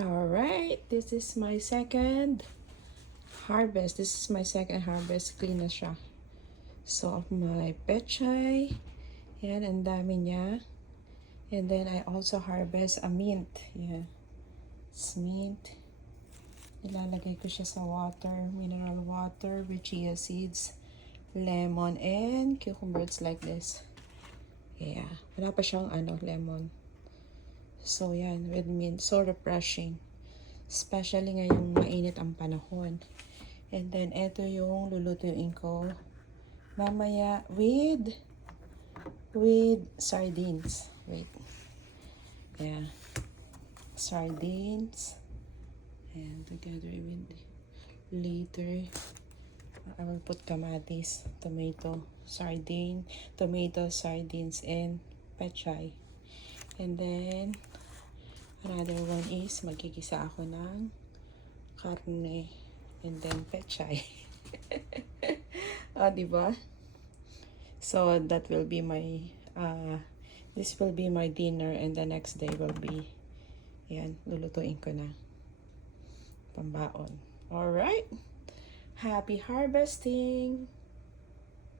Alright, this is my second harvest. This is my second harvest. Clean na siya. So, my pechay. Yan, ang dami niya. And then, I also harvest a mint. Yan. It's mint. Ilalagay ko siya sa water. Mineral water with chia seeds, lemon, and cucumbers like this. Yeah. Wala pa siyang lemon. So, yan, with mint. So refreshing. Especially ngayong mainit ang panahon. And then, eto yung lulutuin ko mamaya with sardines. Wait. Yeah. Sardines. And together with later, I will put kamatis, tomato, sardines, and pechay. And then, another one is magkikisa ako ng karne and then pechay. Diba? So that will be my this will be my dinner, and the next day will be yan, lulutuin ko na pambaon. Alright, happy harvesting.